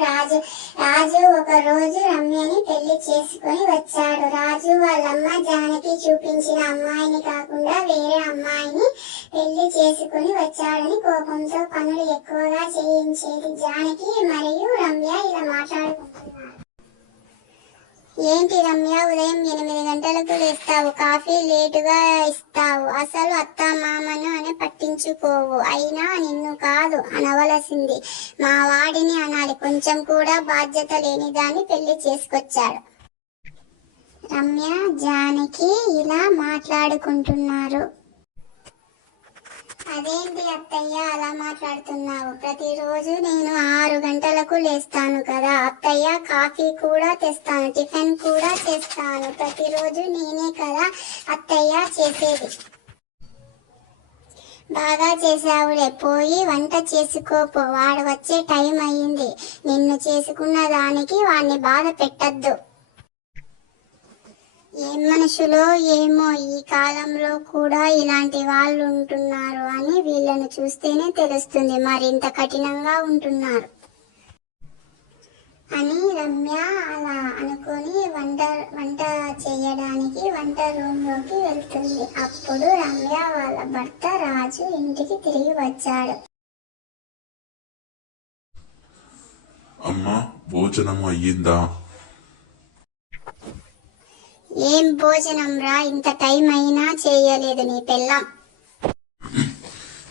రాజు. రాజు ఒక రోజు రమ్యని పెళ్ళి చేసుకుని వచ్చాడు. రాజు వాళ్ళమ్మ జానకి చూపించిన అమ్మాయిని కాకుండా వేరే అమ్మాయిని పెళ్ళి చేసుకుని వచ్చాడని కోపంతో పనులు ఎక్కువగా చేయించేది జానకి మరియు రమ్య ఇలా మాట్లాడుకుంటున్నారు. ఏంటి రమ్య ఉదయం ఎనిమిది గంటలకు లేస్తావు. కాఫీ లేటుగా ఇస్తావు. అసలు అత్త మామను అని పట్టించుకోవు. అయినా నిన్ను కాదు అనవలసింది. మా వాడిని అన కొంచెం కూడా బాధ్యత లేని దాన్ని పెళ్ళి చేసుకొచ్చాడు. రమ్య జానకి ఇలా మాట్లాడుకుంటున్నారు. అదేంటి అత్తయ్య అలా మాట్లాడుతున్నావు? ప్రతిరోజు నేను ఆరు గంటలకు లేస్తాను కదా. అత్తయ్య కాఫీ కూడా తెస్తాను టిఫిన్ కూడా చేస్తాను ప్రతిరోజు నేనే కదా అత్తయ్య చేసేది. బాగా చేశావులే పోయి వంట చేసుకోపో వాడు వచ్చే టైం అయ్యింది. నిన్ను చేసుకున్న దానికి వాడిని బాధ పెట్టద్దు. ఏం మనుషులో ఏమో ఈ కాలంలో కూడా ఇలాంటి వాళ్ళు ఉంటున్నారు అని వీళ్ళను చూస్తేనే తెలుస్తుంది. మరింత కఠినంగా ఉంటున్నారు. అని రమ్య అలా అనుకొని వంట వంట చేయడానికి వంట రూమ్లోకి వెళ్తుంది. అప్పుడు రమ్య వాళ్ళ భర్త రాజు ఇంటికి తిరిగి వచ్చాడు. అమ్మా భోజనం అయ్యిందా? ఏం భోజనం రా? ఇంత టైం అయినా చేయలేదు నీ పెళ్ళం.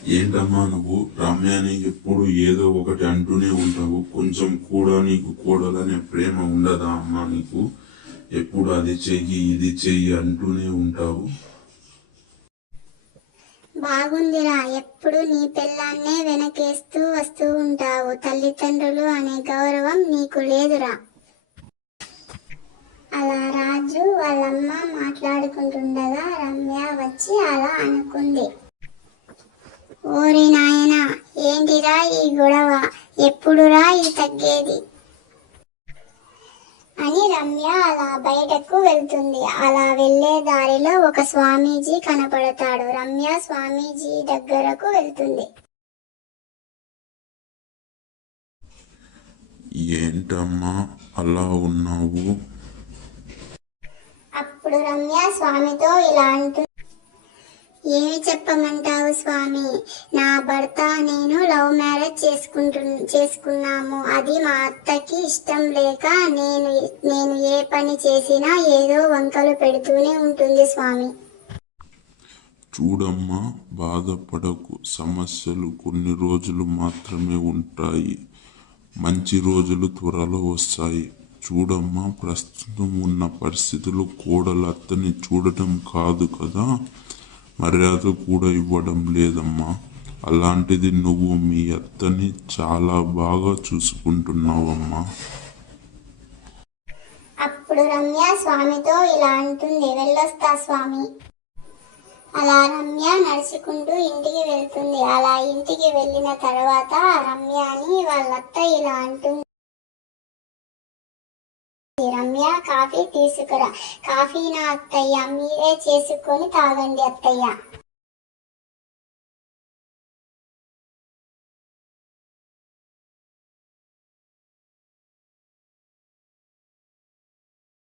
ఏంటమ్మా నువ్వు? రమ్యాని ఎప్పుడు ఏదో ఒకటి అంటూనే ఉంటావు. కొంచెం కూడా నీకు కూడదనే ప్రేమ ఉండదా అమ్మా నీకు? ఎప్పుడు అది చెయ్యి ఇది చెయ్యి అంటూనే ఉంటావు. బాగుందిరా. ఎప్పుడు నీ పిల్లాన్నే వెనకేస్తూ వస్తూ ఉంటావు. తల్లిదండ్రులు అనే గౌరవం నీకు లేదురా. అలా రాజు వాళ్ళమ్మ మాట్లాడుకుంటుండగా రమ్య వచ్చి అలా అనుకుంది. ఓరి నాయనా ఏంటిరా ఈ గొడవ? ఎప్పుడురా ఈ తగ్గేది? అని రమ్య అలా బయటకు వెళ్తుంది. అలా వెళ్ళే దారిలో ఒక స్వామీజీ కనపడతాడు. రమ్య స్వామీజీ దగ్గరకు వెళ్తుంది. ఏంటమ్మా అలా ఉన్నావు? అప్పుడు రమ్య స్వామితో ఇలా అంటుంది ఏమి చెప్పమంటావు స్వామి? నా భర్త నేను లవ్ మ్యారేజ్ చేసుకుంటు చేసుకున్నాము. అది మా అత్తకి ఇష్టం లేక నేను నేను ఏ పని చేసినా ఏదో వంకలు పెడుతూనే ఉంటుంది స్వామి. చూడమ్మా బాధపడకు. సమస్యలు కొన్ని రోజులు మాత్రమే ఉంటాయి. మంచి రోజులు త్వరలో వస్తాయి. చూడమ్మా ప్రస్తుతం ఉన్న పరిస్థితులు కోడలు అత్తని చూడటం కాదు కదా? మర్యాద కూడా ఇవ్వడం లేదమ్మా. అలాంటిది నువ్వు మీ అత్తని చాలా బాగా చూసుకుంటున్నావమ్మా. అప్పుడు రమ్య స్వామితో ఇలా అంటుంది. వెళ్ళొస్తా స్వామి. అలా రమ్య నడుచుకుంటూ ఇంటికి వెళ్తుంది. అలా ఇంటికి వెళ్ళిన తర్వాత రమ్యని వాళ్ళత్త ఇలా అంటుంది. రమ్య కాఫీ తీసుకురా. కాఫీ నా అత్తయ్య మీరే చేసుకొని తాగండి అత్తయ్య.